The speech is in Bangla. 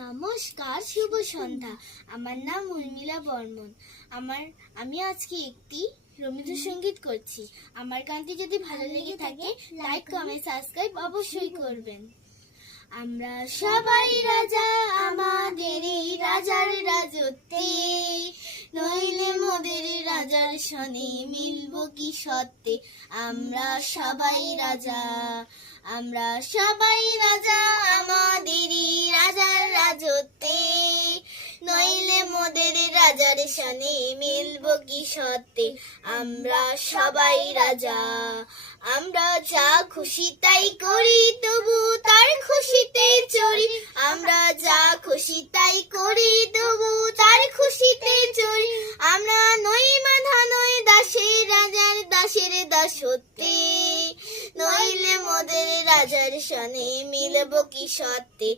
নমস্কার, শুভ সন্ধ্যা। আমার নাম উর্মিলা বর্মন। আমি আজকে একটি রবীন্দ্রসঙ্গীত করছি। আমার গানটি যদি ভালো লেগে থাকে, লাইক, কমেন্ট, সাবস্ক্রাইব অবশ্যই করবেন। আমরা সবাই রাজা, আমাদের এই রাজার রাজত্বে, নইলে মোদের রাজার সনে মিলব কি সত্যে। আমরা সবাই রাজা, আমরা সবাই রাজা, আমাদের এই রাজার রাজত্বে, নইলে মোদের রাজার সনে মিলব কি সত্যে। আমরা সবাই রাজা, আমরা যা খুশি তাই করি, তবু তার খুশিতে চড়ি। আমরা যা খুশি তাই করি, তবু তার খুশিতে চড়ি। আমরা নই বাঁধা, নই দাসের রাজার দাসের দাসত্বে, নইলে মোদের রাজার সনে মিলব কি সত্যে।